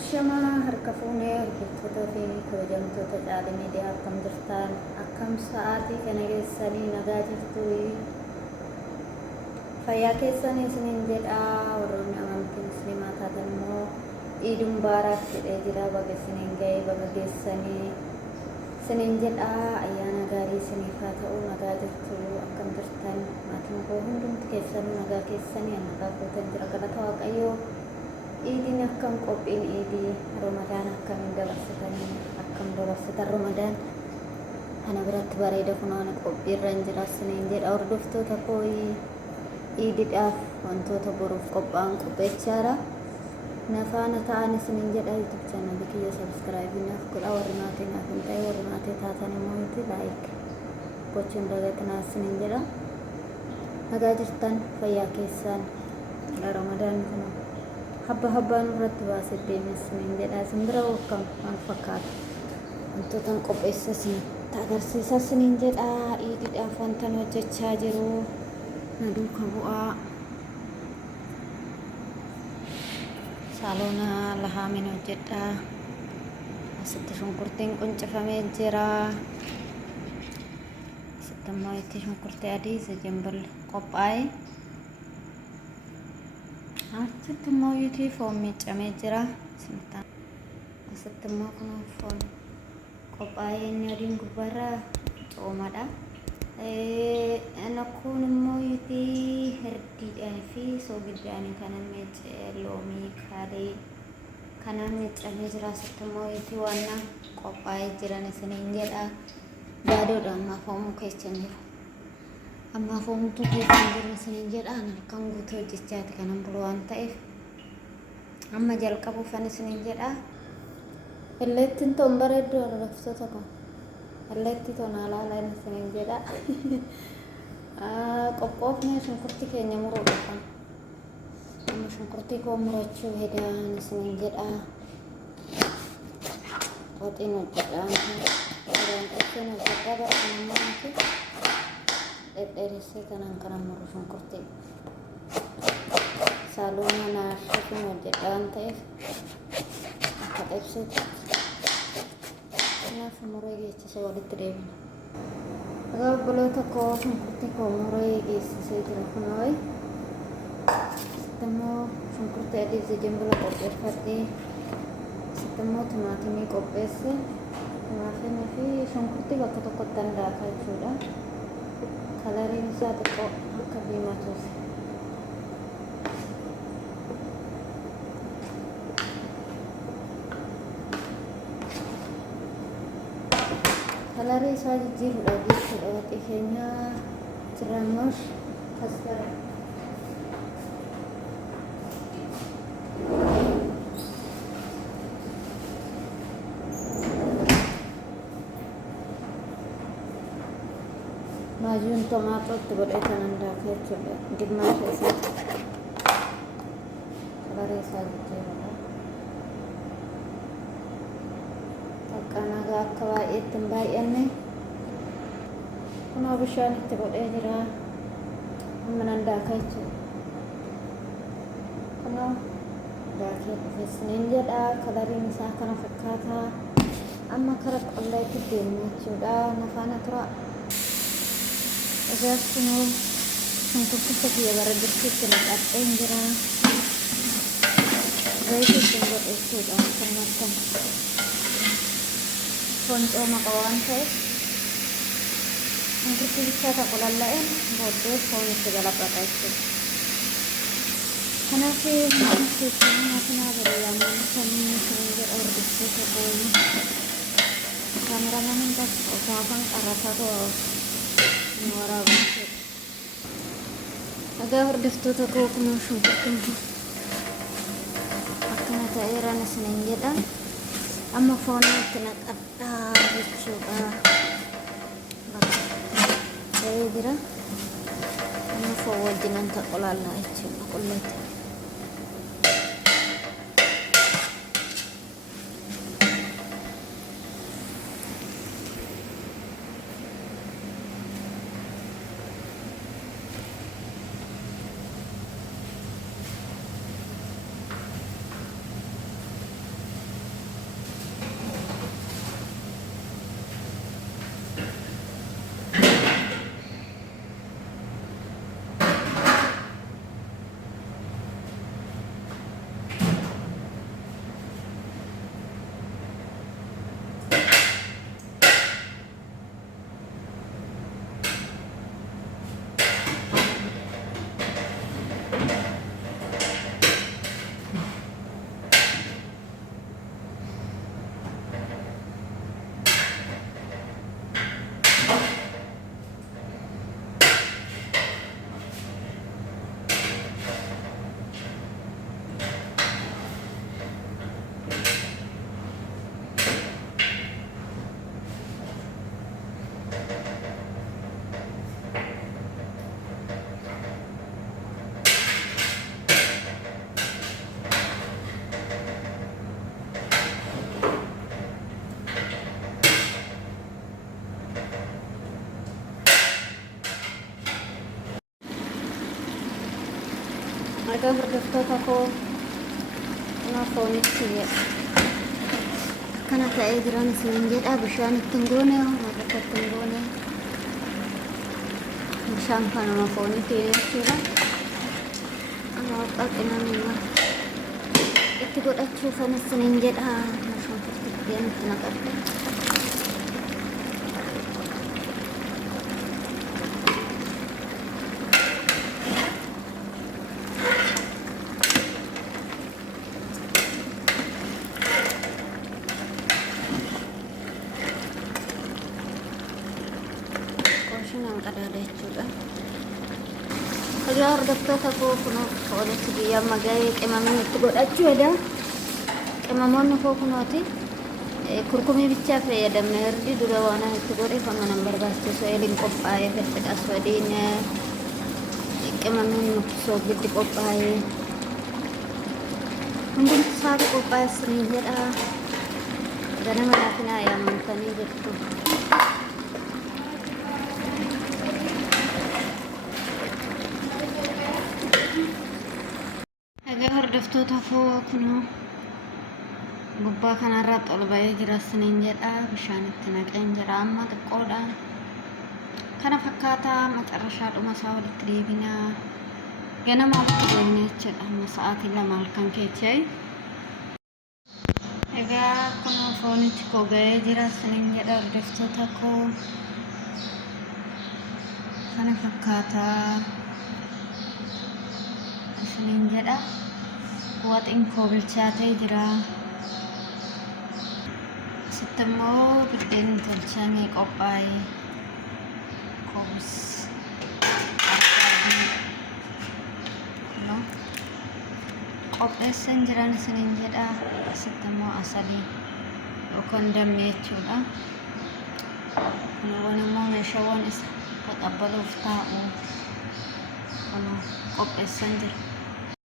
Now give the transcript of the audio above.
Ashama harka fuunee hojjettoota fi kabajamtoota caalii miidiyaa akkam jirtan akkam sa'aatii kana keessanii nagaa jirtu fayyaa keessanii isiniin jedhaa warroonni amantii musliimaa taatan immoo iidun baaraaf jedhee jira baga isiniin ga'ee baga geessanii isiniin jedhaa ayyaana gaarii isiniif haa ta'u nagaa jirtu akkam jirtan maatiin koo hundumti keessanuu nagaa keessanii nagaa gootan jira galata waaqayyoo. Idin akkam qophiin idii Ramadaan akkamiin dabarsitanii akkam dabarsitan Ramadaan ana biratti bareeda kunaan qophiirra hin jira isiniin jedha hordoftoota koo idiidhaaf wantoota boruuf qophaa'an qopheechaadha nafaana ta'an isiniin jedha YouTube channel kiyya subscribe naaf godhaa warri maatii naaf hin ta'e warri maatii taatan immoo itti like gochuun dagatinaa isiniin jedha nagaa jirtan fayyaa keessan Ramadaan kana habba nurratti baasee deemes isiniin jedha isin bira akkam maal fakkaata wantoota qopheessa isinitti agarsiisa isiniin jedha idiidhaaf wantan hojjechaa jiru na duuka bu'aa saaloona lahaamin hojjedha asitti shunkurtiin quncifamee jira asitti immoo itti shunkurtii adii zanjabil qophaa'e asitti immoo yuutii foon miiccamee jira asitti immoo kun foon qophaa'ee inni adiin gubbaarra coomadha kun immoo yuutii hirdiidhaan fi soogiddaanii kanan miiccee loomii kaalee kanan miiccamee jira asitti immoo yuutii waan qophaa'ee jiran isiniin jedha daadoodha ammaa foon keessa jiru amma foontu keessan jiru isiniin jedhaan halkan guutuu hojjechaati kanan bulu waan ta'eef amma jalqabuufan isiniin jedha illeettiin toon bareedduu hordoftoota koo illeetti toon alaalaan isiniin jedha qophoofnee shunkurtii keenya muruudhaaf amma shunkurtii koo murachuu hedaan isiniin jedha waxiin hojjedhaan qophiin hojjedhaa barbaanamatti dhedheeressee kanan muru shunkurtii saaloona naashifin hojjedha waan ta'eef akka xeebseetti kanaaf muree geessisee walitti deebina obboloota koo shunkurtii koo muree geessisee jira kunooy asitti immoo shunkurtii adii zanjabila qopheeffadhee asitti immoo timaatimii qopheesse timaatimii fi shunkurtii bakka tokkotti handaakaa jechuudha kalariin isaa xiqqoo akka diimatuuf kalarii isaa jijjiiruudha jechuudha waxii keenya jiraannoos kasgara maajuun tomaaxootti godhee kanan daakee jechuudha gimmaasha isaa kalarii isaa jijjiiruudha akka nagaa akka baay'eetti hin baay'anne kunoo bishaan itti godhee jira amma nan daakaa jechuudha kunoo daakee dhufe isiniin jedha kalariin isaa kana fakkaataa amma kara qolleetti deemna jechuudha nafaana tura egaa kunoo shunkurticha kiyya bara dirtiitti naqadhee jira zayitii ittiin godhe jechuudha kan martan foon cooma qaba waan ta'eef shunkurtii bichaa ta'u lalla'een booddee foon itti galabaxa jechuudha kanaaf keessatti maatinaa bareedaman samii isiniin jedha hordoftoota koo kaameramaanin bakka otaafan qarratatu ni waraabaa egaa hordoftoota koo kunoo shunkurtiin akkana ta'eeraan isiniin jedha amma foon itti naqadhaa jechuudha ta'ee jira amma foon wajjinan taqolaallaa jechuudha qulleetti Egaa hordoftoota koo foonichi akkana ta'ee jiran isiniin jedha. Bishaan ittiin goone warra ittiin goone bishaan kanuma foonitiin jechuudha. Amma waaqaqinamuma itti godhachuufan isiniin jedha. Shunkurtiitiin itti naqadha. Yang kadada jechuudha. Egaa hordoftoota koo kunoo foonichi biyya maga'ee qimamni itti godhachuudha. Qimamoonni koo kunooti kurkumii bichaa fayyadamne erdi dura waan itti godhe famanan barbaachisu eeliin qophaa'ee fedhas wadiin qimamiin soogiddi qophaa'ee hundumti isaati qophaa'e isiniin jedha. Ganama laafinaa yaamamtanii jettu. Egaa hordoftoota koo kunoo gubbaa kanarratti ol ba'ee jira isiniin jedha. Bishaan itti naqeen jira amma xiqqoodha. Kana fakkaataa macarrashaadhuma isaa walitti deebinaa. Ganama walitti deebinee jechuudha. Amma sa'aatii 2 halkan keechee. Egaa kunoo foonichi koo ga'ee jira isiniin jedha hordoftoota koo. Kana fakkaataa isiniin jedha. Waxiin koo bilchaatee jira. Asitti immoo biddeen tolchamee qophaa'ee koobis qopheessan jiran isiniin jedha. Asitti immoo asalii yookaan dammee jechuudha. Kun immoo meeshaawwan isa qaqqabaluuf taa'u qopheessan jira.